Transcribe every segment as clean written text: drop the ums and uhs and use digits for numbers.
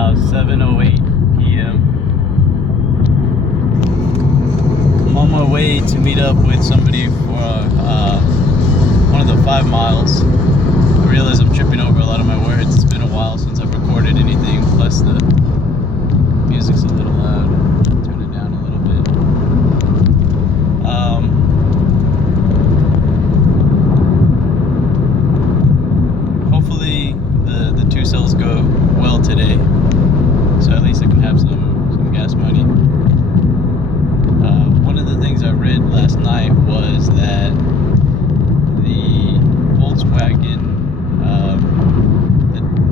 about 7:08 p.m. I'm on my way to meet up with somebody for one of the 5 miles. I realize I'm tripping over a lot of my words. It's been a while since I've recorded anything, plus the music's a little loud. Turn it down a little bit. Hopefully the 2 cells go well today, so at least I can have some gas money. One of the things I read last night was that the Volkswagen,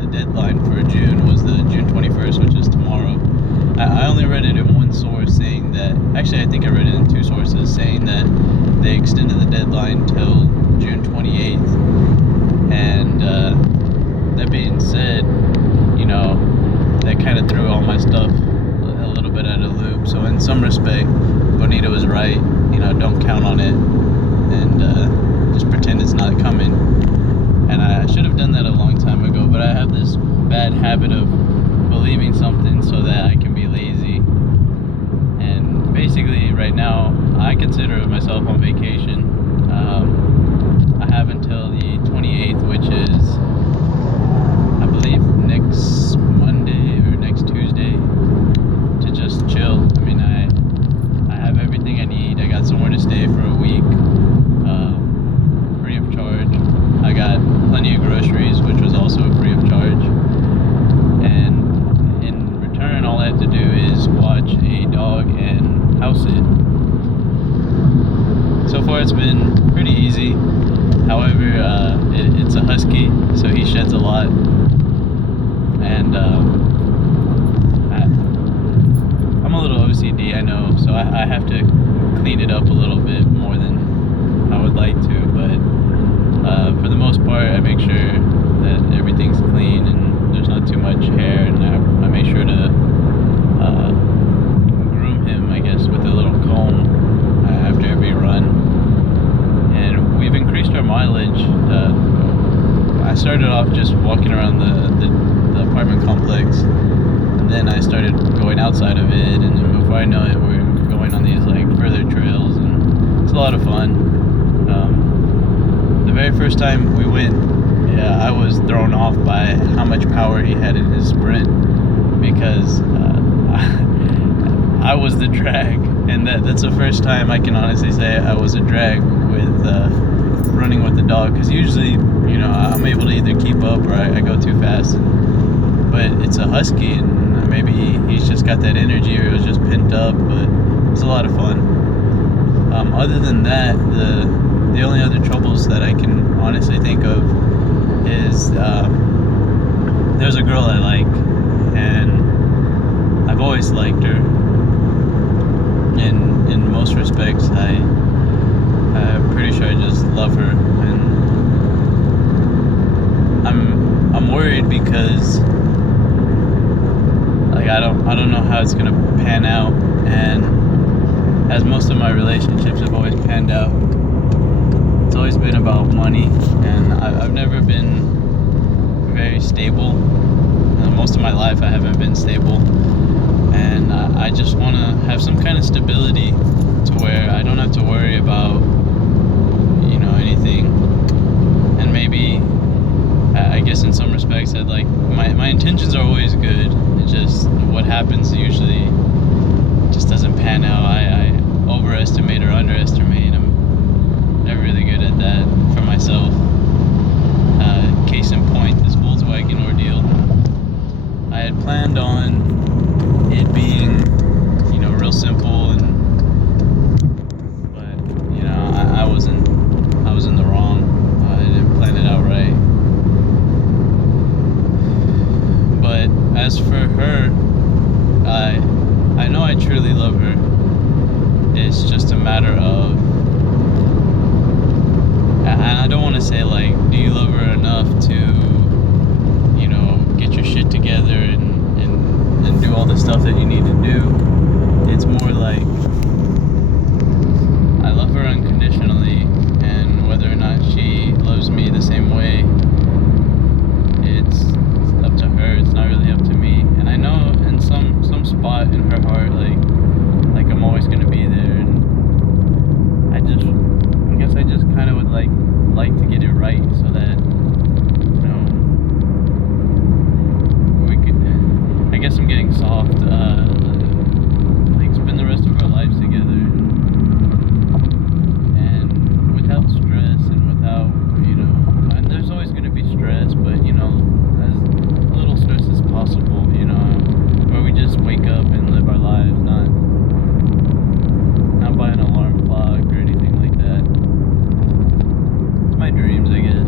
the deadline for June was the June 21st, which is tomorrow. I only read it in one source saying that, actually I think I read it in 2 sources saying that they extended the deadline till June 28th. And that being said, that kind of threw all my stuff a little bit out of the loop. So in some respect, Bonita was right. Don't count on it, and just pretend it's not coming. And I should have done that a long time ago, but I have this bad habit of believing something so that I can be lazy. And basically, right now, I consider myself on vacation. I have until the 28th, which is, I believe, next Monday or next Tuesday, to just chill. I mean, I have everything I need. I got somewhere to stay for a week, free of charge. I got plenty of groceries, which was also free of charge. And in return, all I have to do is watch a dog and house it. So far, it's been pretty easy. However, it's a husky, so he sheds a lot, and I'm a little OCD, I know, so I have to clean it up a little bit more than I would like to, but for the most part, I make sure that everything's clean and there's not too much hair, and I make sure to groom him, I guess, with a little comb after every run. And we've increased our mileage. I started off just walking around the apartment complex, and then I started going outside of it, and then before I know it, we're going on these further trails, and it's a lot of fun. The very first time we went, I was thrown off by how much power he had in his sprint, because I was the drag, and that's the first time I can honestly say I was a drag with running with the dog, because usually, I'm able to either keep up or I go too fast, but it's a husky, and maybe he's just got that energy, or it was just pent up, but it's a lot of fun. Other than that, the only other troubles that I can honestly think of is there's a girl I like, and I've always liked her. In most respects, I'm pretty sure I just love her, and I'm worried because I don't know how it's gonna pan out, and as most of my relationships have always panned out, it's always been about money, and I've never been very stable. Most of my life I haven't been stable, and I just want to have some kind of stability to where I don't have to worry about anything. And maybe I guess in some respects I'd my intentions are always good. It's just what happens usually just doesn't pan out. I overestimate or underestimate. I'm never really good at that for myself. Case in point, this Volkswagen ordeal. I had planned on it being, real simple, but I was in the wrong. I didn't plan it out right. But as for her, I know I truly love her. It's just a matter of, and I don't want to say do you love her enough to get your shit together and do all the stuff that you need to do. It's more like I love her unconditionally, and whether or not she loves me the same way, it's up to her. It's not really up to me. And I get it right so that, you know, we could, I guess I'm getting soft, like spend the rest of our lives together and without stress and without, you know, and there's always going to be stress, but, you know, as little stress as possible, you know, where we just wake up and live our lives, not by an alarm clock or anything like that. It's my dreams, I guess.